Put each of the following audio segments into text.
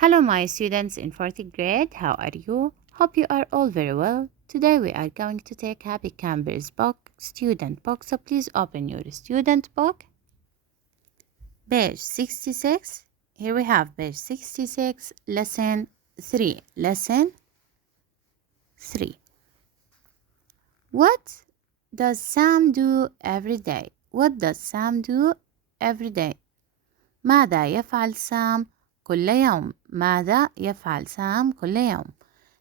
Hello, my students in 4th grade. How are you? Hope you are all very well. Today we are going to take Happy Camber's book, Student Book. So please open your student book. Page 66. Here we have page 66, lesson 3. Lesson 3. What does Sam do every day? What does Sam do every day? ماذا يفعل سام كل يوم؟ ماذا يفعل سام كل يوم؟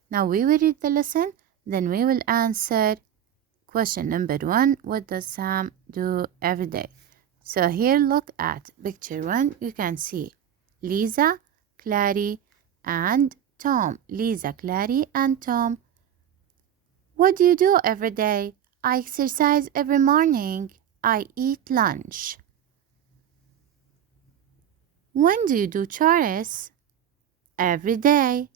Now we will read the lesson, then we will answer question number 1. What does Sam do every day? So here look at picture 1. You can see Lisa, Clary, and Tom. Lisa, Clary, and Tom. What do you do every day? I exercise every morning. I eat lunch. When do you do chores? Every day.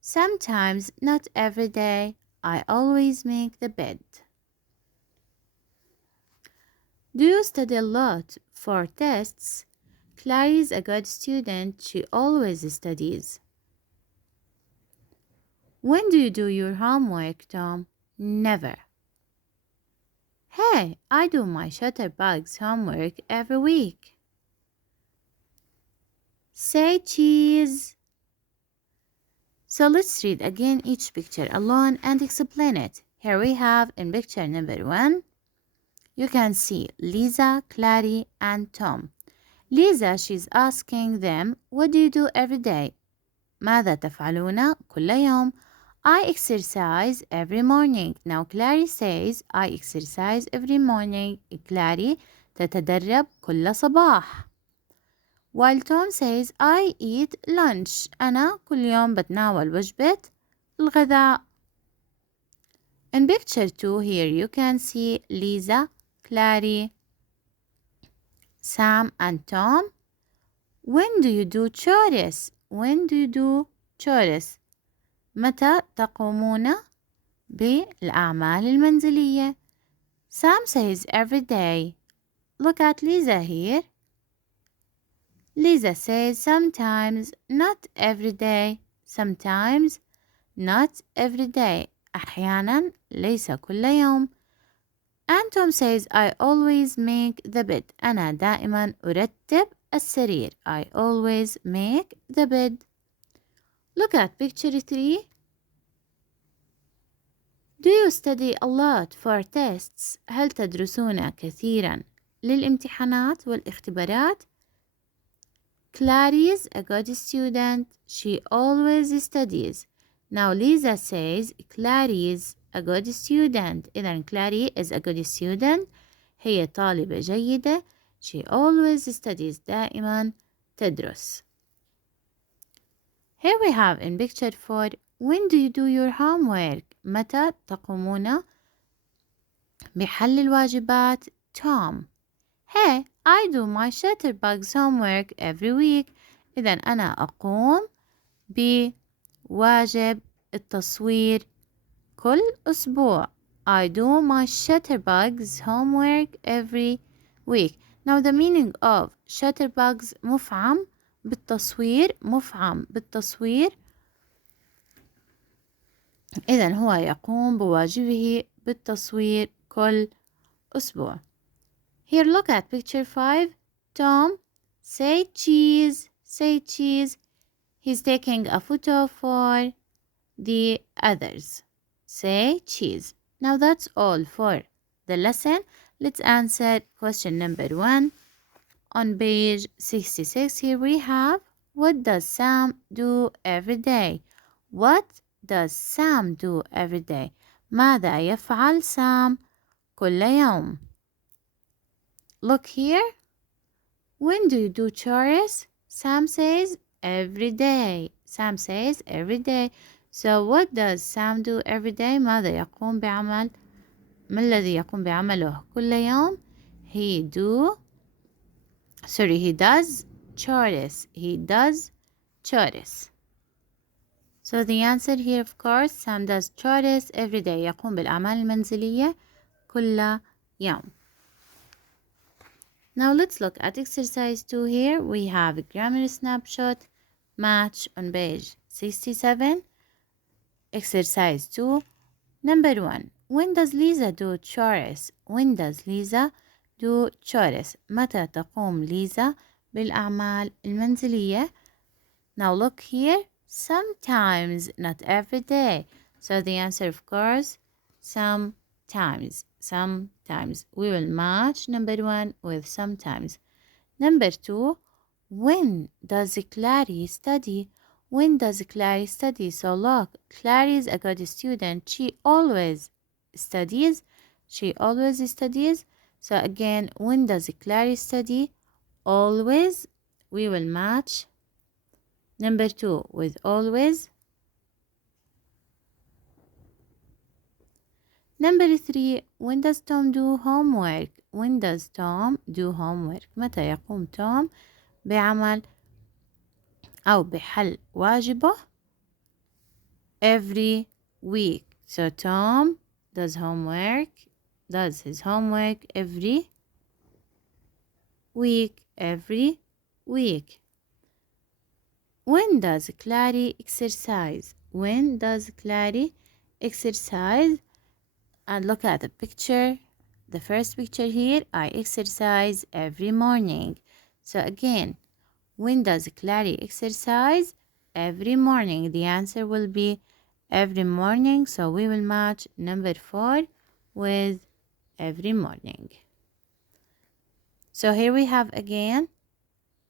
Sometimes not every day. I always make the bed. Do you study a lot for tests? Clary is a good student. She always studies. When do you do your homework, Tom? Never. Hey, I do my Shutterbug's homework every week. Say cheese. So let's read again each picture alone and explain it. Here we have in picture number 1, you can see Lisa, Clary, and Tom. Lisa, she's asking them, what do you do every day? ماذا تفعلون كل يوم? I exercise every morning. Now Clary says, I exercise every morning. Clary تتدرب كل صباح. While Tom says, I eat lunch. أنا كل يوم بتناول وجبة الغذاء. In picture 2 here you can see Lisa, Clary, Sam, and Tom. When do you do chores? When do you do chores? متى تقومون بالأعمال المنزلية? Sam says every day. Look at Lisa here. Lisa says sometimes, not every day. Sometimes, not every day. أحيانا, ليس كل يوم. And Tom says, I always make the bed. أنا دائما أرتب السرير. I always make the bed. Look at picture 3. Do you study a lot for tests? هل تدرسون كثيرا للامتحانات والاختبارات؟ Clary is a good student. She always studies. Now Lisa says Clary is a good student. إذن Clary is a good student. هي طالبة جيدة. She always studies. دائما تدرس. Here we have in picture 4. When do you do your homework? متى تقومون بحل الواجبات؟ Tom. Hey, I do my Shutterbug's homework every week. إذا أنا أقوم بواجب التصوير كل أسبوع. I do my Shutterbug's homework every week. Now the meaning of Shutterbug's مفعم بالتصوير. مفعم بالتصوير. إذا هو يقوم بواجبه بالتصوير كل أسبوع. Here look at picture 5. Tom, say cheese, say cheese. He's taking a photo for the others. Say cheese. Now that's all for the lesson. Let's answer question number 1. On page 66 here we have, what does Sam do every day? What does Sam do every day? ماذا يفعل سام كل يوم? Look here. When do you do chores? Sam says every day. Sam says every day. So what does Sam do every day? ماذا يقوم بعمل؟ ما الذي يقوم بعمله كل يوم؟ He does chores. He does chores. So the answer here, of course, Sam does chores every day. يقوم بالأعمال المنزلية كل يوم. Now let's look at exercise 2 here. We have a grammar snapshot. match on page 67. Exercise 2. Number 1. When does Lisa do chores? When does Lisa do chores? متى تقوم ليزا بالأعمال المنزلية؟ Now look here. Sometimes, not every day. So the answer, of course, sometimes. Sometimes. We will match number 1 with sometimes. Number 2. When does Clary study? When does Clary study? So look, Clary is a good student. She always studies. She always studies. So again, when does Clary study? Always. We will match number 2 with always. Number 3. When does Tom do homework? When does Tom do homework? متى يقوم توم بعمل أو بحل واجبه؟ Every week. So Tom does his homework every week. Every week. When does Clary exercise? When does Clary exercise? And look at the picture. The first picture here, I exercise every morning. So again, when does Clary exercise? Every morning. The answer will be every morning. So we will match number 4 with every morning. So here we have again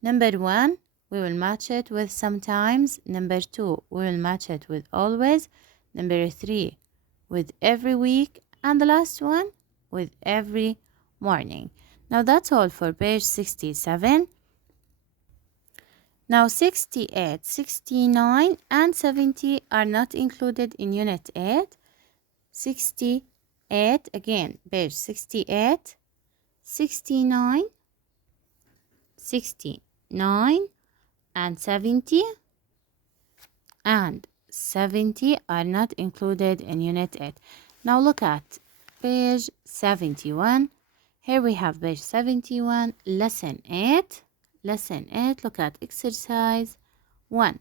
number 1. We will match it with sometimes. Number 2, we will match it with always. Number 3, with every week. And the last one, with every morning. Now that's all for page 67. Now 68, 69, and 70 are not included in Unit 8. 68, again, page 68, 69, 69, and 70. And 70 are not included in Unit 8. Now look at page 71. Here we have page 71, lesson 8. Lesson 8, look at exercise 1.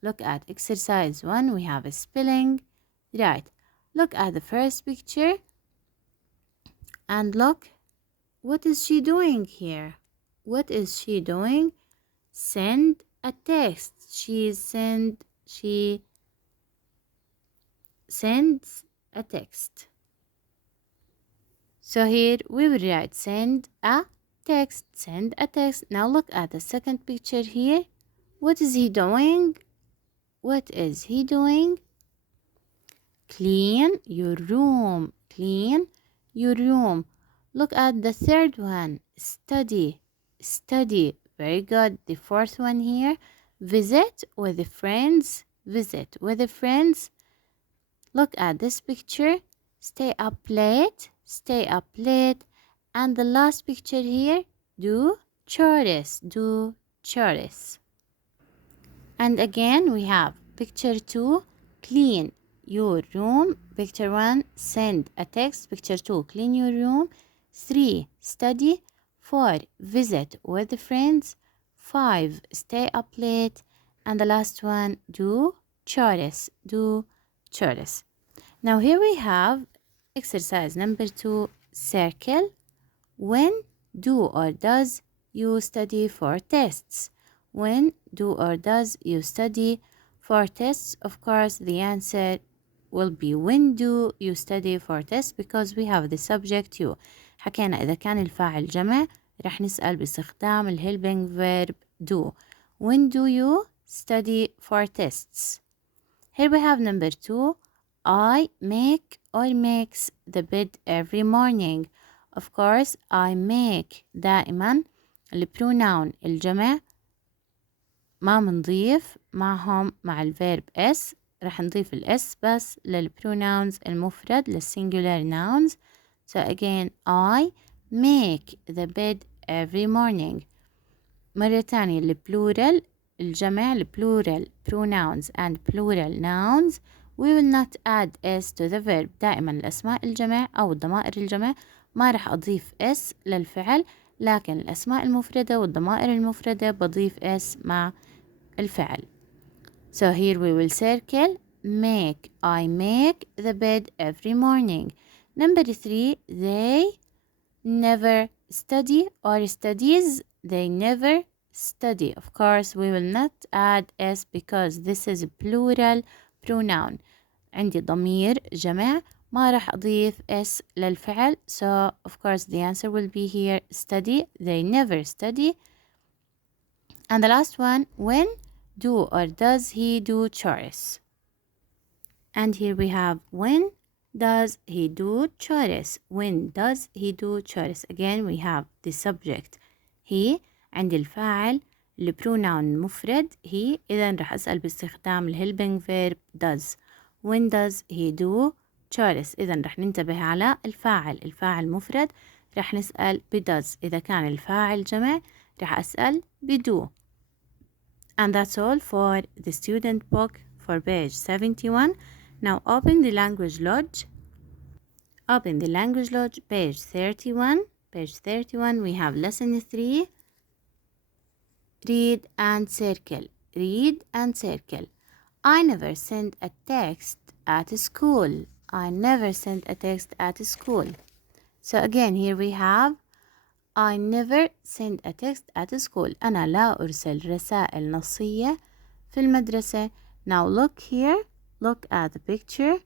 Look at exercise 1, we have a spelling. Right. Look at the first picture. And look, what is she doing here? What is she doing? Send a text. She sends a text. So here we will write send a text. Send a text. Now look at the second picture here. What is he doing? What is he doing? Clean your room. Clean your room. Look at the third one. Study. Study. Very good. The fourth one here. Visit with friends. Visit with friends. Look at this picture. Stay up late. Stay up late. And the last picture here. Do chores. Do chores. And again we have picture 2. Clean your room. Picture 1. Send a text. Picture 2. Clean your room. 3. Study. 4. Visit with friends. 5. Stay up late. And the last one. Do chores. Do chores. Now here we have exercise number 2. Circle. When do or does you study for tests? When do or does you study for tests? Of course, the answer will be when do you study for tests, because we have the subject you. حكينا إذا كان الفاعل جمع رح نسأل باستخدام ال helping verb do. When do you study for tests? Here we have number 2. I make or makes the bed every morning. Of course, I make دائما البروناون الجمع ما منضيف معهم مع الفيرب اس. رح نضيف الاس بس للبروناونز المفرد للسنجولار nouns. So again, I make the bed every morning. مرة تانية البلورال الجمع البلورال pronouns and plural nouns. We will not add s to the verb. دائما الأسماء الجمع أو الضمائر الجمع ما رح أضيف s للفعل، لكن الأسماء المفردة والضمائر المفردة بضيف s مع الفعل. So here we will circle make. I make the bed every morning. Number 3, they never study or studies. They never study. Of course, we will not add s because this is plural pronoun. عندي ضمير جمع ما راح أضيف s للفعل. So, of course, the answer will be here study. They never study. And the last one, when do or does he do chores? And here we have when does he do chores? When does he do chores? Again we have the subject he. عندي الفاعل البروناون مفرد he. إذا رح أسأل باستخدام helping verb does. When does he do chores? إذا رح ننتبه على الفاعل مفرد رح نسأل does. إذا كان الفاعل جمع رح أسأل do. And that's all for the student book for page 71. Now open the language lodge. Open the language lodge, page 31. Page 31, we have lesson 3. Read and circle. Read and circle. I never sent a text at school. I never sent a text at school. So again, here we have I never sent a text at school. أنا لا أرسل رسائل نصية في المدرسة. Now look here. Look at the picture.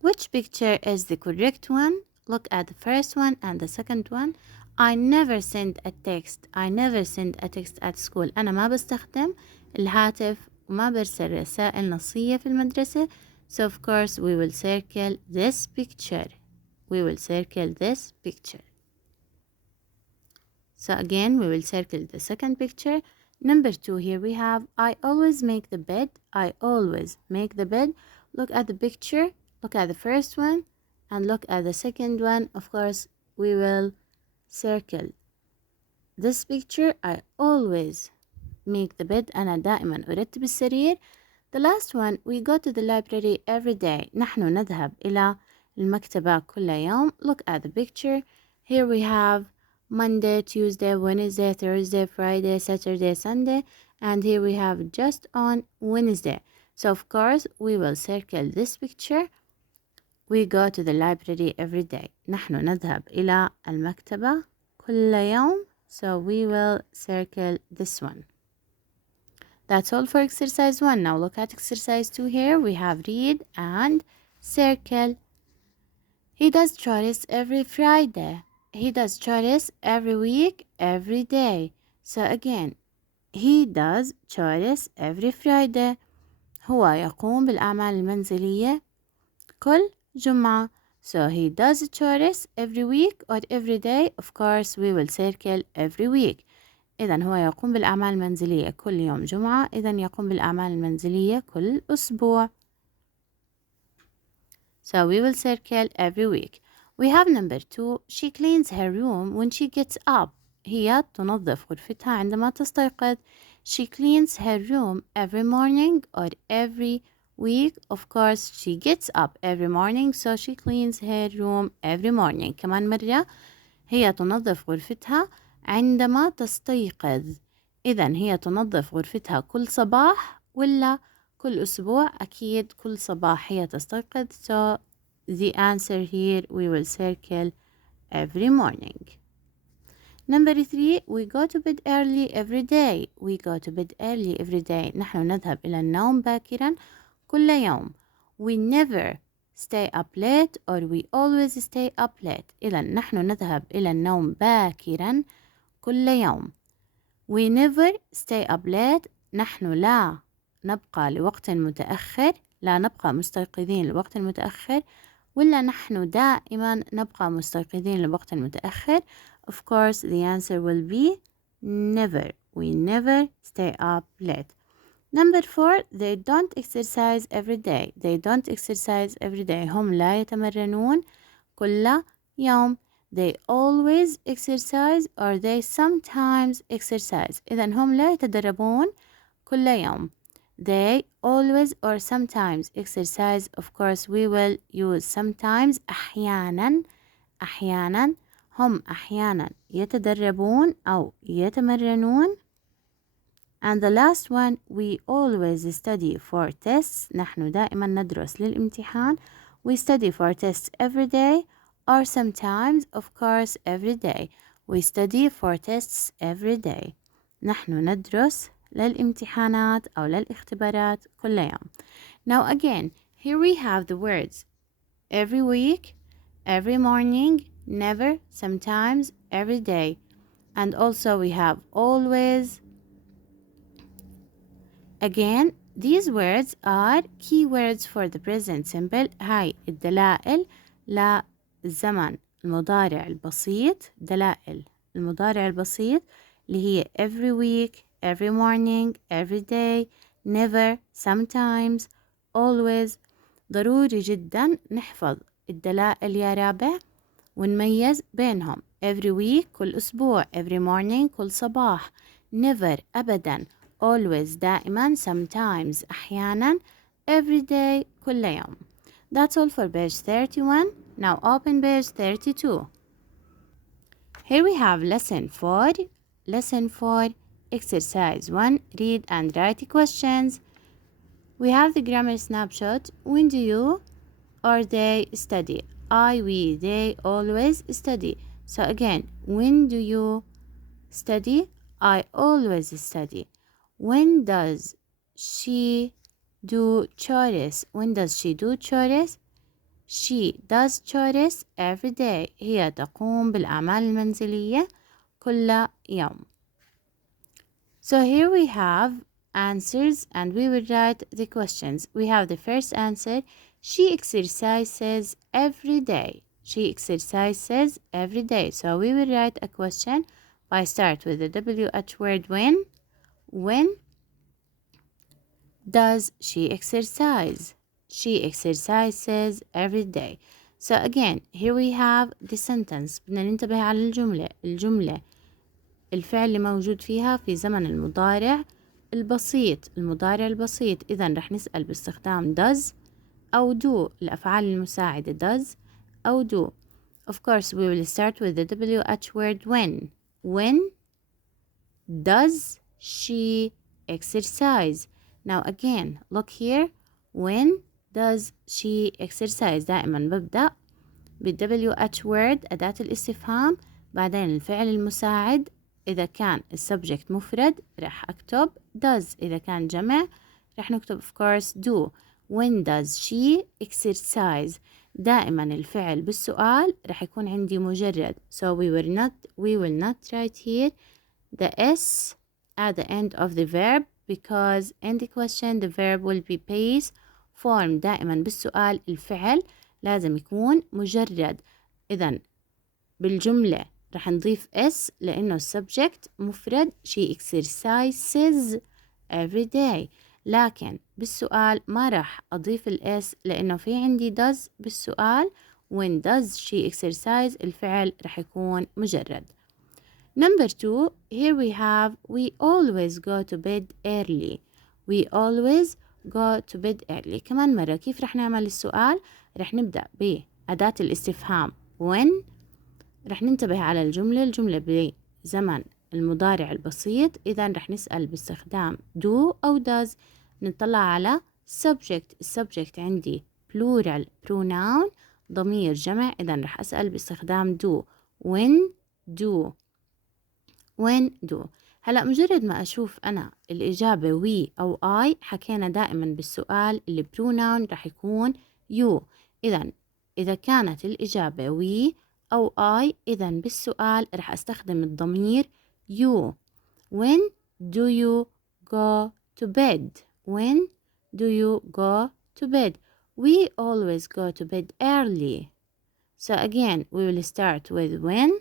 Which picture is the correct one? Look at the first one and the second one. I never sent a text. I never sent a text at school. أنا ما بستخدم الهاتف وما برسل رسائل نصية في المدرسة. So of course we will circle this picture. We will circle this picture. So again we will circle the second picture. Number 2, here we have I always make the bed. I always make the bed. Look at the picture. Look at the first one and look at the second one. Of course, we will circle this picture. I always make the bed. أنا دائما أرتب السرير. The last one, we go to the library every day. نحن نذهب إلى المكتبة كل يوم. Look at the picture. Here we have Monday, Tuesday, Wednesday, Thursday, Friday, Saturday, Sunday. And here we have just on Wednesday. So of course, we will circle this picture. We go to the library every day. نحن نذهب إلى المكتبة كل يوم. So we will circle this one. That's all for exercise 1. Now look at exercise 2 here. We have read and circle. He does chores every Friday. He does chores every week, every day. So again, he does chores every Friday. هو يقوم بالأعمال المنزلية كل جمعة. So he does chores every week or every day. Of course, we will circle every week. إذن هو يقوم بالأعمال المنزلية كل يوم جمعة. إذن يقوم بالأعمال المنزلية كل أسبوع. So we will circle every week. We have number 2. She cleans her room when she gets up. هي تنظف غرفتها عندما تستيقظ. She cleans her room every morning or every week. Of course, she gets up every morning, so she cleans her room every morning. كمان مرة هي تنظف غرفتها عندما تستيقظ. إذن هي تنظف غرفتها كل صباح ولا كل أسبوع؟ أكيد كل صباح هي تستيقظ. So the answer here we will circle every morning. Number 3, we go to bed early every day. We go to bed early every day. نحن نذهب إلى النوم باكرا كل يوم. We never stay up late or we always stay up late. إذا نحن نذهب إلى النوم باكرا كل يوم. We never stay up late. نحن لا نبقى لوقت متأخر. لا نبقى مستيقظين لوقت متأخر. ولا نحن دائما نبقى مستيقظين لوقت متأخر. Of course, the answer will be never. We never stay up late. Number 4, they don't exercise every day. They don't exercise every day. هم لا يتمرنون كل يوم. They always exercise or they sometimes exercise. إذن هم لا يتدربون كل يوم. They always or sometimes exercise. Of course, we will use sometimes. أحيانا هم أحيانا يتدربون أو يتمرنون. And the last one, we always study for tests. نحن دائما ندرس للامتحان. We study for tests every day or sometimes, of course, every day. We study for tests every day. نحن ندرس للامتحانات أو للاختبارات كل يوم. Now again, here we have the words every week, every morning, never, sometimes, every day. And also we have always. Again, these words are keywords for the present simple. هاي الدلائل للزمن المضارع البسيط. دلائل المضارع البسيط اللي هي every week, every morning, every day, never, sometimes, always. ضروري جدا نحفظ الدلائل يا رابع ونميز بينهم. every week كل أسبوع، every morning كل صباح، never أبدا، always دائما، sometimes أحيانا، every day كل يوم. That's all for page 31. Now open page 32. Here we have lesson 4. Lesson 4, exercise 1, read and write questions. We have the grammar snapshot. When do you or they study? I, we, they always study. So again, when do you study? I always study. When does she do chores? When does she do chores? She does chores every day. هي تقوم بالأعمال المنزلية كل يوم. So here we have answers and we will write the questions. We have the first answer. She exercises every day. She exercises every day. So we will write a question by start with the WH word when. When does she exercise? She exercises every day. So again, here we have the sentence. بدنا ننتبه على الجملة الفعل اللي موجود فيها في زمن المضارع البسيط. المضارع البسيط إذا رح نسأل باستخدام does أو do. الأفعال المساعدة does أو do. Of course, we will start with the WH word when. When does she exercise? Now again, look here. When does she exercise? دائما ببدأ بال WH word أداة الاستفهام، بعدين الفعل المساعد. إذا كان السبجكت مفرد رح أكتب does. إذا كان جمع رح نكتب of course do. When does she exercise? دائما الفعل بالسؤال رح يكون عندي مجرد. So we will not write here the S at the end of the verb because in the question the verb will be base form. دائما بالسؤال الفعل لازم يكون مجرد. إذا بالجملة رح نضيف S لأنه subject مفرد. She exercises every day. لكن بالسؤال ما رح أضيف S لأنه في عندي does بالسؤال. When does she exercise الفعل رح يكون مجرد. Number 2, here we have we always go to bed early. We always go to bed early. كمان مرة كيف رح نعمل السؤال؟ رح نبدأ بأداة الاستفهام when. رح ننتبه على الجملة بزمن المضارع البسيط. إذا رح نسأل باستخدام do أو does. نطلع على subject. السبجكت عندي plural pronoun ضمير جمع. إذا رح أسأل باستخدام do. when do. هلأ مجرد ما أشوف أنا الإجابة we أو I حكينا دائما بالسؤال اللي pronoun رح يكون you. إذا كانت الإجابة we أو I إذا بالسؤال رح أستخدم الضمير you. When do you go to bed? When do you go to bed? We always go to bed early. So again, we will start with when.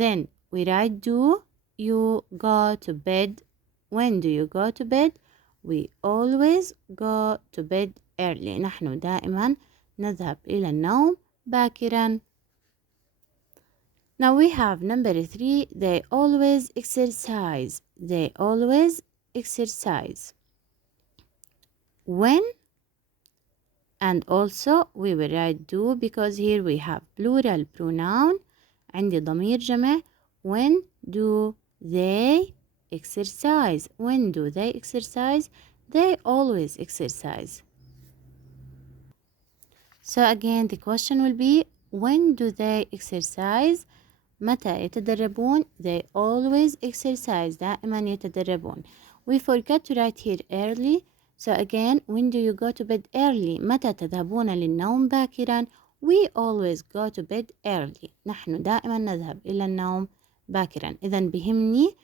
Then we write do you go to bed. When do you go to bed? We always go to bed early. نحن دائما نذهب إلى النوم باكرا. Now we have number 3. They always exercise. They always exercise. When and also we will write do because here we have plural pronoun. عندي ضمير جمع when do they exercise? When do they exercise? They always exercise. So again the question will be when do they exercise? متى يتدربون؟ They always exercise. دائما يتدربون. We forgot to write here early. So again, when do you go to bed early? متى تذهبون للنوم باكرا؟ We always go to bed early. نحن دائما نذهب إلى النوم باكرا. إذا بهمني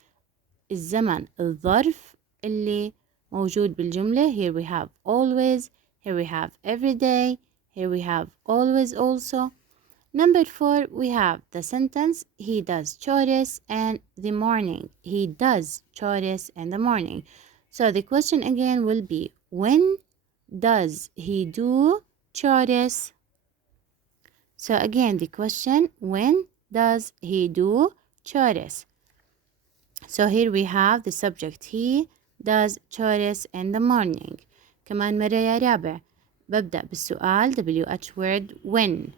الزمن الظرف اللي موجود بالجملة. Here we have always. Here we have every day. Here we have always also. Number 4, we have the sentence, he does chores in the morning. He does chores in the morning. So the question again will be, when does he do chores? So again, the question, when does he do chores? So here we have the subject, he does chores in the morning. كمان مرة يا رابع ببدأ بالسؤال WH word when.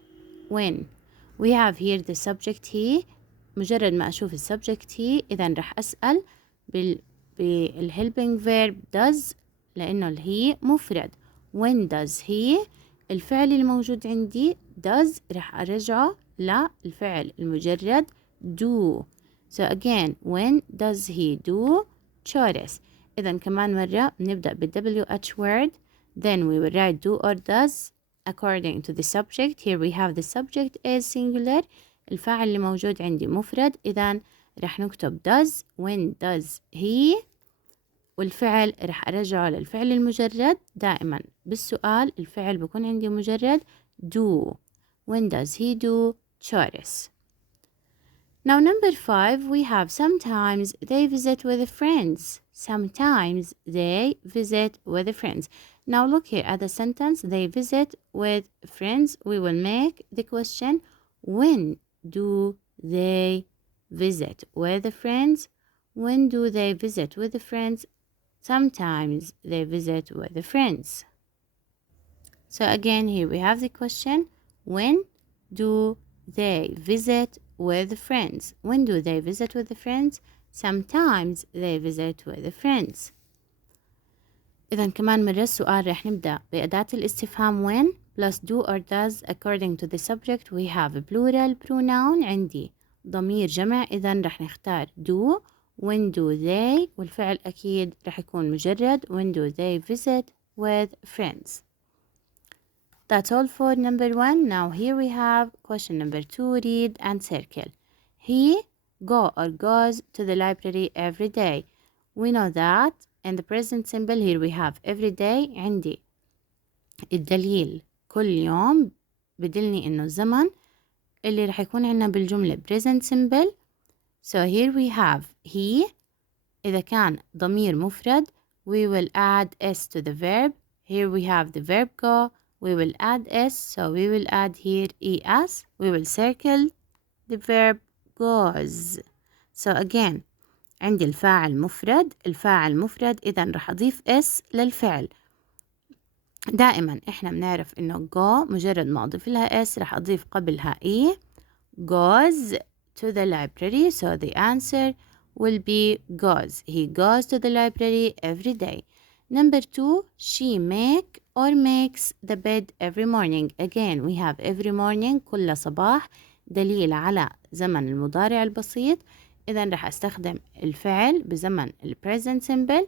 We have here the subject he. مجرد ما أشوف السبجكت he إذا رح أسأل بالhelping verb does لأنه he مفرد. When does he؟ الفعل الموجود عندي does رح أرجعه للفعل المجرد do. So again, when does he do chores? إذا كمان مرة نبدأ WH word. Then we will write do or does according to the subject. Here we have the subject is singular. الفاعل اللي موجود عندي مفرد. إذا رح نكتب does. When does he؟ والفعل رح أرجعه للفعل المجرد. دائما بالسؤال الفعل بكون عندي مجرد do. When does he do chores? Now number 5, we have sometimes they visit with friends. Sometimes they visit with friends. Now look here at the sentence, they visit with friends. We will make the question, when do they visit with friends? When do they visit with friends? Sometimes they visit with friends. So again, here we have the question, when do they visit with friends? When do they visit with friends? Sometimes they visit with friends. إذا كمان مرة السؤال رح نبدأ بأداة الاستفهام when plus do or does according to the subject. We have a plural pronoun عندي ضمير جمع. إذا رح نختار do. When do they؟ والفعل أكيد رح يكون مجرد. When do they visit with friends? That's all for number 1. Now here we have question number 2. Read and circle. He go or goes to the library every day. We know that in the present simple. Here we have every day. عندي الدليل كل يوم بدلني إنه الزمن اللي رح يكون عنا بالجملة present simple. So here we have he. إذا كان ضمير مفرد we will add s to the verb. Here we have the verb go. We will add s, so we will add here es. We will circle the verb goes. So again عندي الفاعل مفرد إذا رح أضيف s للفعل. دائما إحنا بنعرف إنه go مجرد ما أضيف لها s رح أضيف قبلها e. Goes to the library, so the answer will be goes. He goes to the library every day. Number 2, she make or makes the bed every morning. Again we have every morning كل صباح دليل على زمن المضارع البسيط. إذا رح أستخدم الفعل بزمن present simple.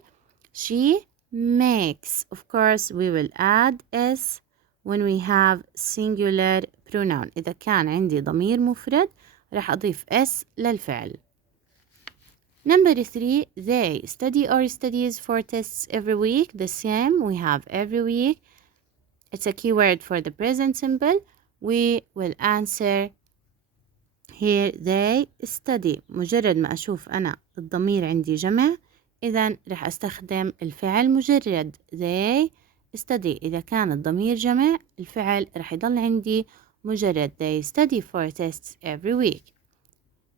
She makes. Of course we will add s when we have singular pronoun. إذا كان عندي ضمير مفرد رح أضيف s للفعل. Number 3, they study or studies for tests every week. The same, we have every week. It's a keyword for the present simple. We will answer here they study. مجرد ما أشوف أنا الضمير عندي جمع إذا رح أستخدم الفعل مجرد they study. إذا كان الضمير جمع الفعل رح يضل عندي مجرد they study for tests every week.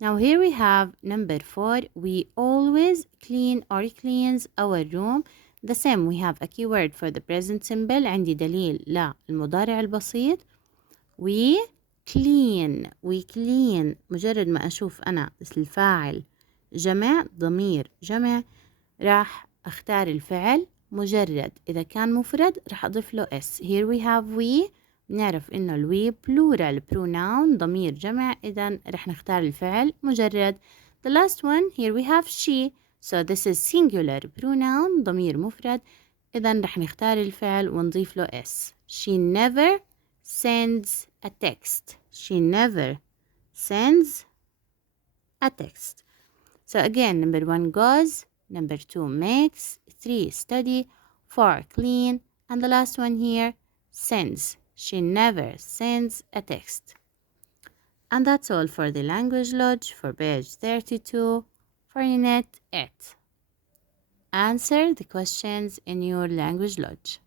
Now here we have number 4. We always clean or cleans our room. The same, we have a keyword for the present simple. عندي دليل للمضارع البسيط. We clean. we clean. مجرد ما أشوف أنا الفاعل جمع، ضمير جمع، راح أختار الفعل مجرد. إذا كان مفرد راح أضيف له s. Here we have we. نعرف إنه الوي plural pronoun ضمير جمع، إذا راح نختار الفعل مجرد. The last one, here we have she. So this is singular pronoun ضمير مفرد، إذا راح نختار الفعل ونضيف له s. She never sends a text. She never sends a text. So again, number 1 goes, number 2 makes, 3 study, 4 clean, and the last one here, sends. She never sends a text. And that's all for the language lodge for page 32 for unit 8. Answer the questions in your language lodge.